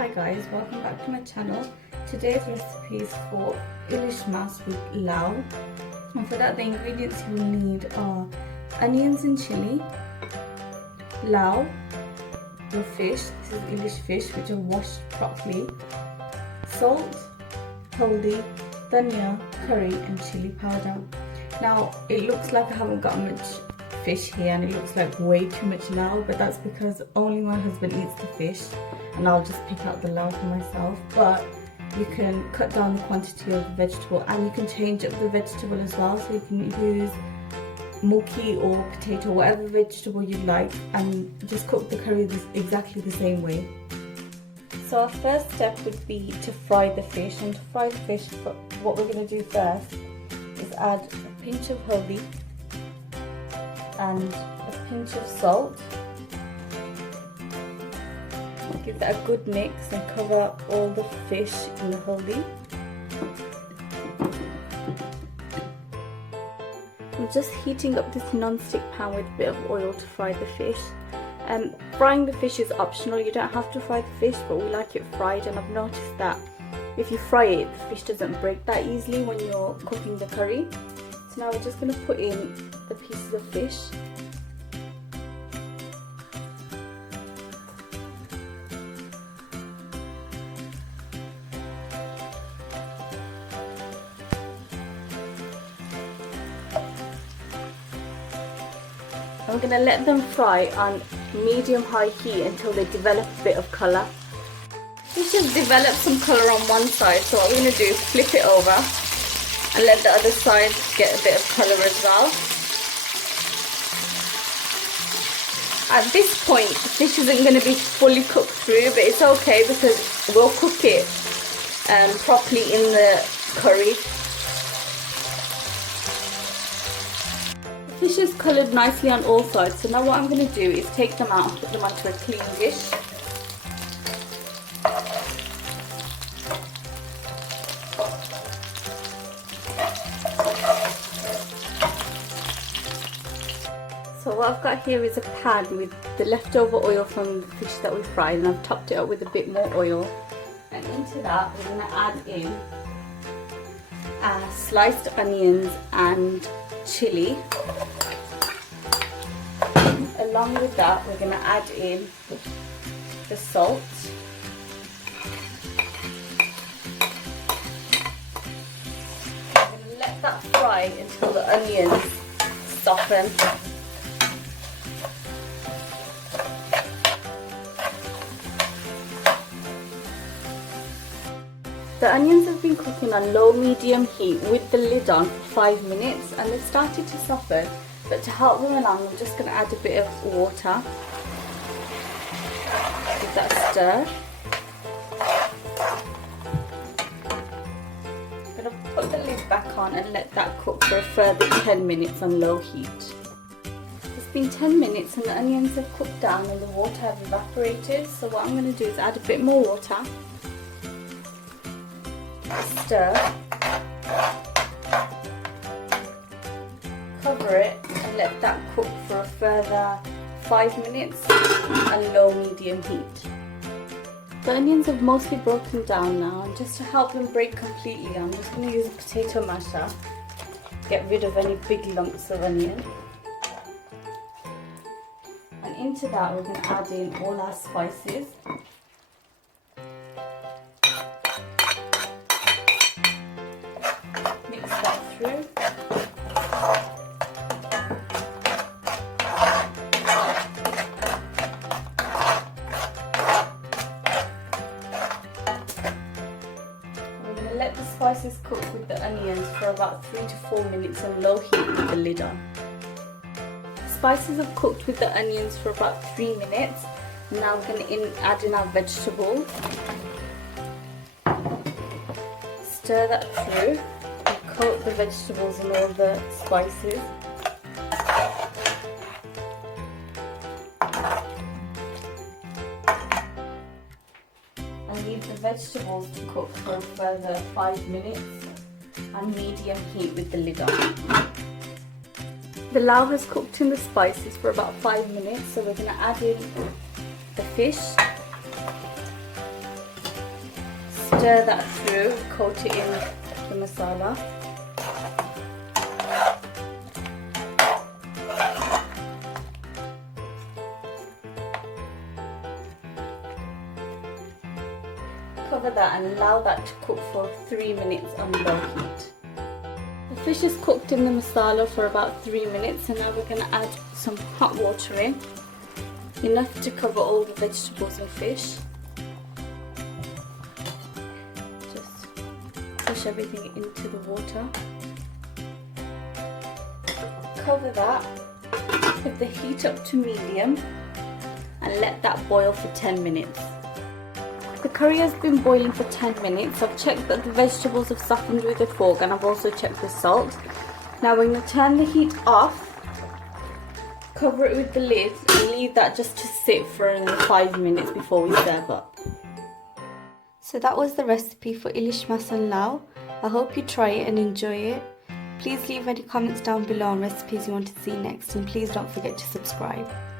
Hi guys, welcome back to my channel. Today's recipe is for Illish mass with lao, and for that the ingredients you will need are onions and chili, lao, your fish, this is Illish fish which are washed properly, salt, haldi, dhania, curry and chili powder. Now it looks like I haven't got much fish here and it looks like way too much lao, but that's because only my husband eats the fish and I'll just pick out the lao for myself. But you can cut down the quantity of the vegetable and you can change up the vegetable as well, so you can use muki or potato, whatever vegetable you like, and just cook the curry exactly the same way. So our first step would be to fry the fish, and to fry the fish, what we're going to do first is add a pinch of haldi and a pinch of salt. Give that a good mix and cover all the fish in the haldi. I'm just heating up this non-stick pan with a bit of oil to fry the fish. Frying the fish is optional, you don't have to fry the fish, but we like it fried, and I've noticed that if you fry it, the fish doesn't break that easily when you're cooking the curry. So now we're just going to put in the pieces of fish. And we're going to let them fry on medium-high heat until they develop a bit of colour. Fish has developed some colour on one side, so what we're going to do is flip it over and let the other side get a bit of colour as well. At this point, the fish isn't going to be fully cooked through, but it's okay because we'll cook it properly in the curry. The fish is coloured nicely on all sides, so now what I'm going to do is take them out and put them onto a clean dish. So what I've got here is a pan with the leftover oil from the fish that we fried, and I've topped it up with a bit more oil. And into that we're going to add in sliced onions and chili. Along with that we're going to add in the salt. We're going to let that fry until the onions soften. The onions have been cooking on low-medium heat with the lid on for 5 minutes, and they've started to soften, but to help them along I'm just going to add a bit of water. Give that a stir. I'm going to put the lid back on and let that cook for a further 10 minutes on low heat. It's been 10 minutes and the onions have cooked down and the water have evaporated, so what I'm going to do is add a bit more water. Stir, cover it and let that cook for a further 5 minutes on low-medium heat. The onions have mostly broken down now, and just to help them break completely I'm just going to use a potato masher, get rid of any big lumps of onion. And into that we're going to add in all our spices. Through. We're going to let the spices cook with the onions for about 3 to 4 minutes on low heat with the lid on. Spices have cooked with the onions for about 3 minutes. Now we're going to add in our vegetable. Stir that through. Coat the vegetables and all the spices. And leave the vegetables to cook for a further 5 minutes on medium heat with the lid on. The lao has cooked in the spices for about 5 minutes, so we're going to add in the fish. stir that through, coat it in the masala. Cover that and allow that to cook for 3 minutes on low heat. The fish is cooked in the masala for about 3 minutes, and now we're going to add some hot water in, enough to cover all the vegetables and fish. Just push everything into the water. Cover that with the heat up to medium and let that boil for 10 minutes. The curry has been boiling for 10 minutes. I've checked that the vegetables have softened with a fork, and I've also checked the salt. Now we're going to turn the heat off, cover it with the lid and leave that just to sit for 5 minutes before we serve up. So that was the recipe for Illish Masan Lao. I hope you try it and enjoy it. Please leave any comments down below on recipes you want to see next, and please don't forget to subscribe.